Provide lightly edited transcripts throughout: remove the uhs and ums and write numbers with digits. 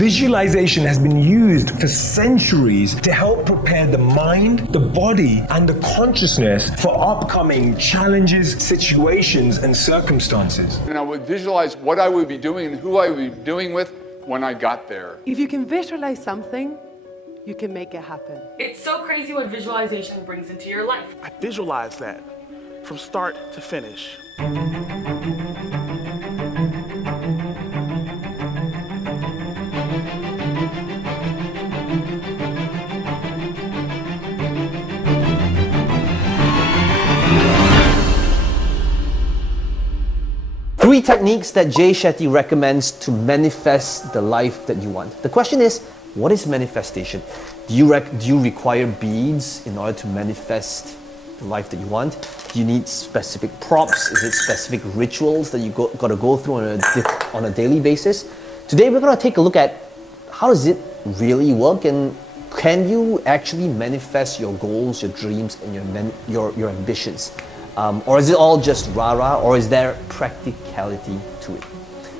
Visualization has been used for centuries to help prepare the mind, the body, and the consciousness for upcoming challenges, situations, and circumstances. And I would visualize what I would be doing and who I would be doing with when I got there. If you can visualize something, you can make it happen. It's so crazy what visualization brings into your life. I visualize that from start to finish. 3 techniques that Jay Shetty recommends to manifest the life that you want. The question is, what is manifestation? Do you require beads in order to manifest the life that you want? Do you need specific props? Is it specific rituals that you got to go through on a daily basis? Today we're going to take a look at how does it really work, and can you actually manifest your goals, your dreams, and your ambitions? Or is it all just rah-rah, or is there practicality to it?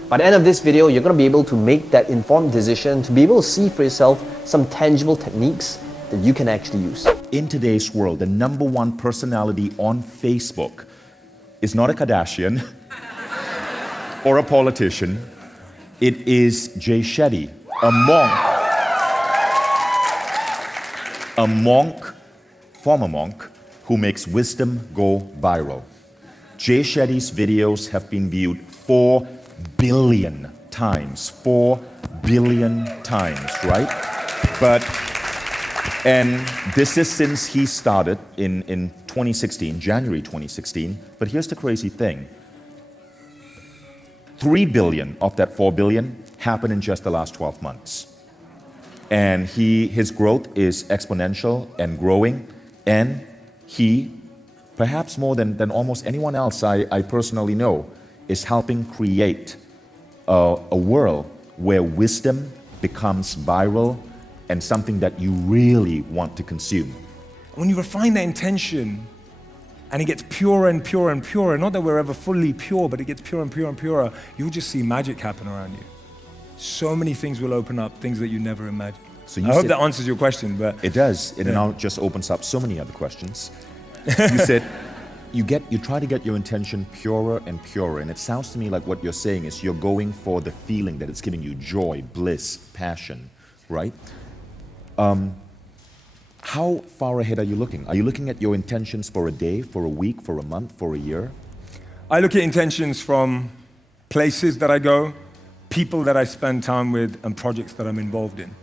By the end of this video, you're going to be able to make that informed decision, to be able to see for yourself some tangible techniques that you can actually use. In today's world, the #1 personality on Facebook is not a Kardashian or a politician. It is Jay Shetty, a monk, former monk, who makes wisdom go viral. Jay Shetty's videos have been viewed 4 billion times. 4 billion times, right? And this is since he started in 2016, January 2016. But here's the crazy thing. 3 billion of that 4 billion happened in just the last 12 months. And his growth is exponential and growing, and he, perhaps more than almost anyone else I personally know, is helping create a world where wisdom becomes viral and something that you really want to consume. When you refine that intention and it gets purer and purer and purer, not that we're ever fully pure, but it gets purer and purer and purer, you'll just see magic happen around you. So many things will open up, things that you never imagined. So I hope that answers your question, but... It does. It now just opens up so many other questions. You said you try to get your intention purer and purer, and it sounds to me like what you're saying is you're going for the feeling that it's giving you joy, bliss, passion, right? How far ahead are you looking? Are you looking at your intentions for a day, for a week, for a month, for a year? I look at intentions from places that I go, people that I spend time with, and projects that I'm involved in.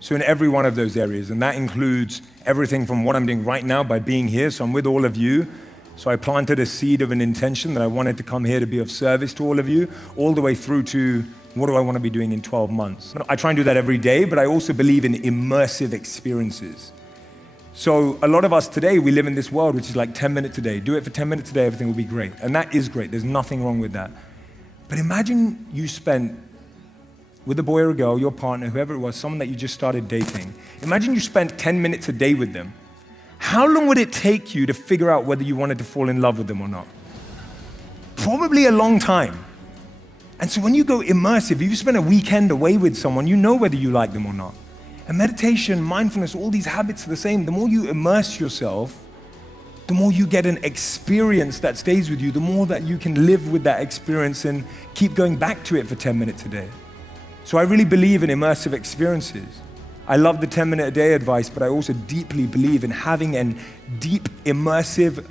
So in every one of those areas, and that includes everything from what I'm doing right now by being here, so I'm with all of you. So I planted a seed of an intention that I wanted to come here to be of service to all of you, all the way through to what do I want to be doing in 12 months. I try and do that every day, but I also believe in immersive experiences. So a lot of us today, we live in this world which is like 10 minutes a day. Do it for 10 minutes a day, everything will be great. And that is great, there's nothing wrong with that. But imagine you spent, with a boy or a girl, your partner, whoever it was, someone that you just started dating. Imagine you spent 10 minutes a day with them. How long would it take you to figure out whether you wanted to fall in love with them or not? Probably a long time. And so when you go immersive, if you spend a weekend away with someone, you know whether you like them or not. And meditation, mindfulness, all these habits are the same. The more you immerse yourself, the more you get an experience that stays with you, the more that you can live with that experience and keep going back to it for 10 minutes a day. So I really believe in immersive experiences. I love the 10-minute-a-day advice, but I also deeply believe in having a deep, immersive,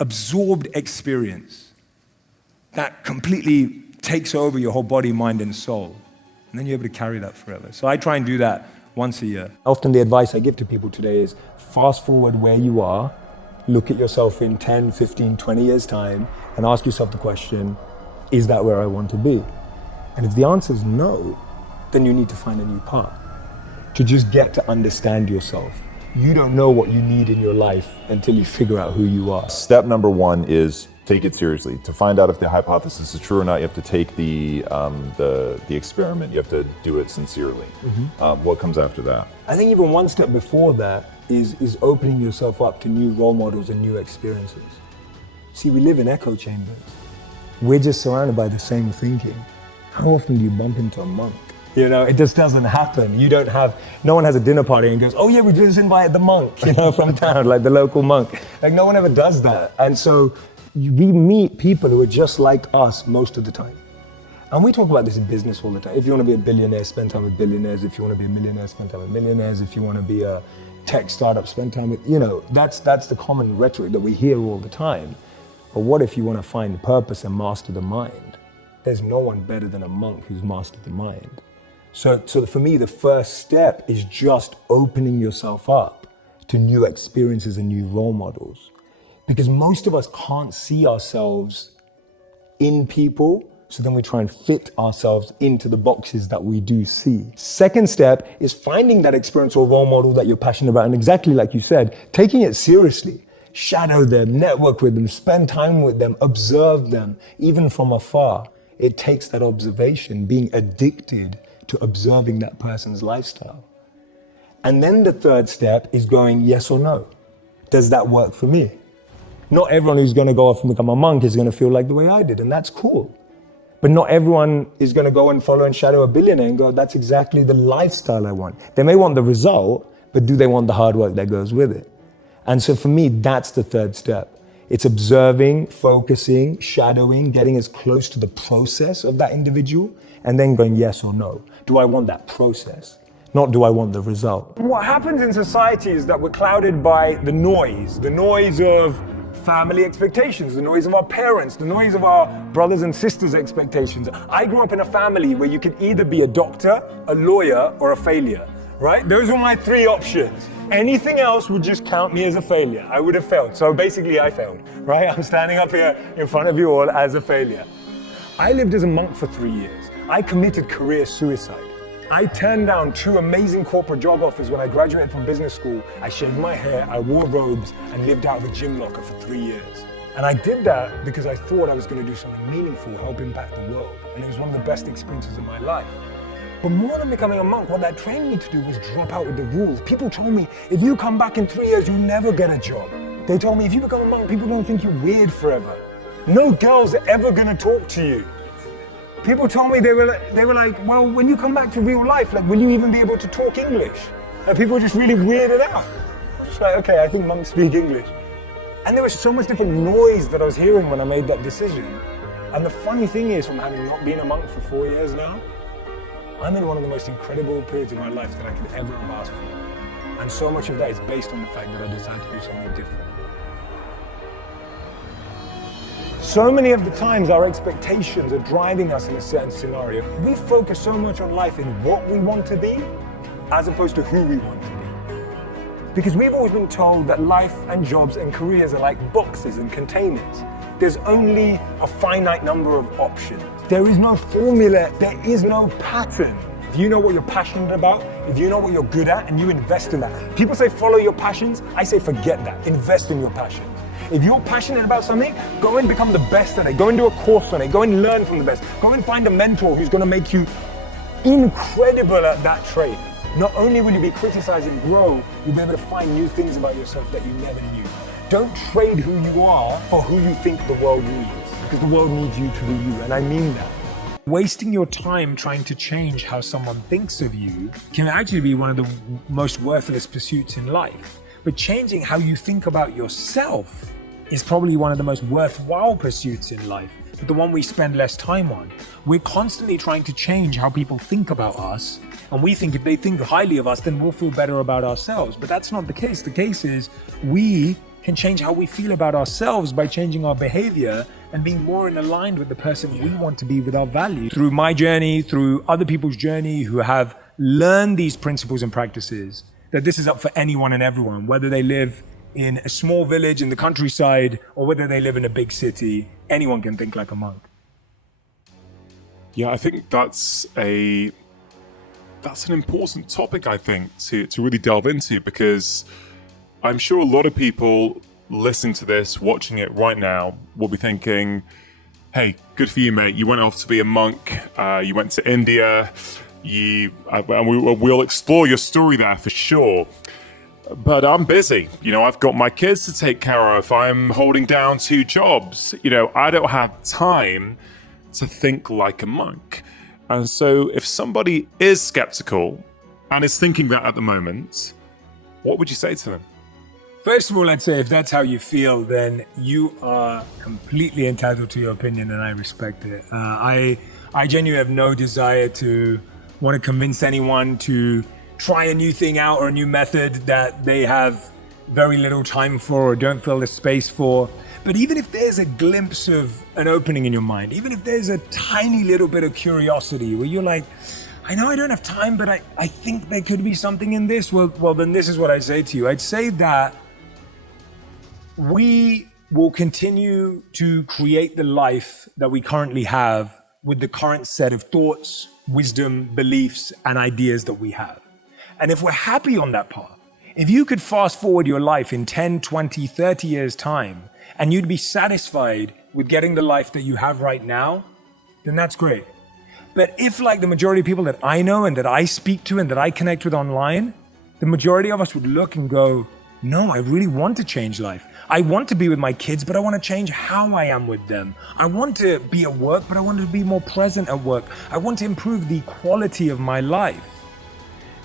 absorbed experience that completely takes over your whole body, mind, and soul. And then you're able to carry that forever. So I try and do that once a year. Often the advice I give to people today is fast forward where you are, look at yourself in 10, 15, 20 years' time, and ask yourself the question, is that where I want to be? And if the answer is no, then you need to find a new path. To just get to understand yourself. You don't know what you need in your life until you figure out who you are. Step number 1 is take it seriously. To find out if the hypothesis is true or not, you have to take the experiment. You have to do it sincerely. What comes after that? I think even one step before that is opening yourself up to new role models and new experiences. See, we live in echo chambers. We're just surrounded by the same thinking. How often do you bump into a monk? You know, it just doesn't happen. No one has a dinner party and goes, oh yeah, we just invited the monk, from town, like the local monk. Like no one ever does that. And so we meet people who are just like us most of the time. And we talk about this in business all the time. If you want to be a billionaire, spend time with billionaires. If you want to be a millionaire, spend time with millionaires. If you want to be a tech startup, spend time with, that's the common rhetoric that we hear all the time. But what if you want to find purpose and master the mind? There's no one better than a monk who's mastered the mind. So for me, the first step is just opening yourself up to new experiences and new role models. Because most of us can't see ourselves in people, so then we try and fit ourselves into the boxes that we do see. Second step is finding that experience or role model that you're passionate about, and exactly like you said, taking it seriously. Shadow them, network with them, spend time with them, observe them, even from afar. It takes that observation, being addicted to observing that person's lifestyle. And then the third step is going yes or no. Does that work for me? Not everyone who's going to go off and become a monk is going to feel like the way I did, and that's cool. But not everyone is going to go and follow and shadow a billionaire and go, that's exactly the lifestyle I want. They may want the result, but do they want the hard work that goes with it? And so for me, that's the third step. It's observing, focusing, shadowing, getting as close to the process of that individual, and then going yes or no. Do I want that process? Not do I want the result? What happens in society is that we're clouded by the noise of family expectations, the noise of our parents, the noise of our brothers and sisters' expectations. I grew up in a family where you could either be a doctor, a lawyer, or a failure, right? Those were my three options. Anything else would just count me as a failure. I would have failed. So basically I failed, right? I'm standing up here in front of you all as a failure. I lived as a monk for 3 years. I committed career suicide. I turned down 2 amazing corporate job offers when I graduated from business school. I shaved my hair, I wore robes, and lived out of a gym locker for 3 years. And I did that because I thought I was going to do something meaningful, help impact the world. And it was one of the best experiences of my life. But more than becoming a monk, what that trained me to do was drop out with the rules. People told me, if you come back in 3 years, you'll never get a job. They told me, if you become a monk, people don't think you're weird forever. No girls are ever going to talk to you. People told me, they were like, well, when you come back to real life, like, will you even be able to talk English? And people were just really weirded out. It's like, okay, I think monks speak English. And there was so much different noise that I was hearing when I made that decision. And the funny thing is, from having not been a monk for 4 years now, I'm in one of the most incredible periods of my life that I could ever have asked for. And so much of that is based on the fact that I decided to do something different. So many of the times our expectations are driving us in a certain scenario. We focus so much on life in what we want to be as opposed to who we want to be. Because we've always been told that life and jobs and careers are like boxes and containers. There's only a finite number of options. There is no formula, there is no pattern. If you know what you're passionate about, if you know what you're good at, and you invest in that. People say follow your passions, I say forget that, invest in your passions. If you're passionate about something, go and become the best at it. Go and do a course on it. Go and learn from the best. Go and find a mentor who's going to make you incredible at that trade. Not only will you be criticized and grow, you'll be able to find new things about yourself that you never knew. Don't trade who you are for who you think the world needs, because the world needs you to be you, and I mean that. Wasting your time trying to change how someone thinks of you can actually be one of the most worthless pursuits in life. But changing how you think about yourself is probably one of the most worthwhile pursuits in life, but the one we spend less time on. We're constantly trying to change how people think about us, and we think if they think highly of us, then we'll feel better about ourselves. But that's not the case. The case is we can change how we feel about ourselves by changing our behavior and being more in aligned with the person we want to be with our values. Through my journey, through other people's journey who have learned these principles and practices, that this is up for anyone and everyone, whether they live in a small village in the countryside or whether they live in a big city, anyone can think like a monk. Yeah, I think that's an important topic, I think, to really delve into, because I'm sure a lot of people listening to this, watching it right now, will be thinking, hey, good for you, mate. You went off to be a monk. You went to India. And we'll explore your story there for sure. But I'm busy. I've got my kids to take care of. I'm holding down 2 jobs. I don't have time to think like a monk. And so if somebody is skeptical and is thinking that at the moment, what would you say to them? First of all, I'd say if that's how you feel, then you are completely entitled to your opinion, and I respect it. I genuinely have no desire to want to convince anyone to try a new thing out or a new method that they have very little time for or don't feel the space for. But even if there's a glimpse of an opening in your mind, even if there's a tiny little bit of curiosity where you're like, I know I don't have time, but I think there could be something in this, well, then this is what I say to you. I'd say that we will continue to create the life that we currently have with the current set of thoughts, wisdom, beliefs, and ideas that we have. And if we're happy on that path, if you could fast forward your life in 10, 20, 30 years' time, and you'd be satisfied with getting the life that you have right now, then that's great. But if, like the majority of people that I know and that I speak to and that I connect with online, the majority of us would look and go, no, I really want to change life. I want to be with my kids, but I want to change how I am with them. I want to be at work, but I want to be more present at work. I want to improve the quality of my life.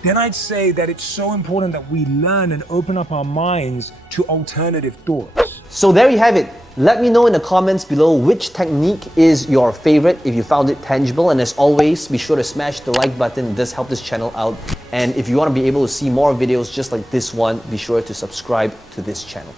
Then I'd say that it's so important that we learn and open up our minds to alternative thoughts. So there you have it. Let me know in the comments below which technique is your favorite if you found it tangible. And as always, be sure to smash the like button. It does help this channel out. And if you want to be able to see more videos just like this one, be sure to subscribe to this channel.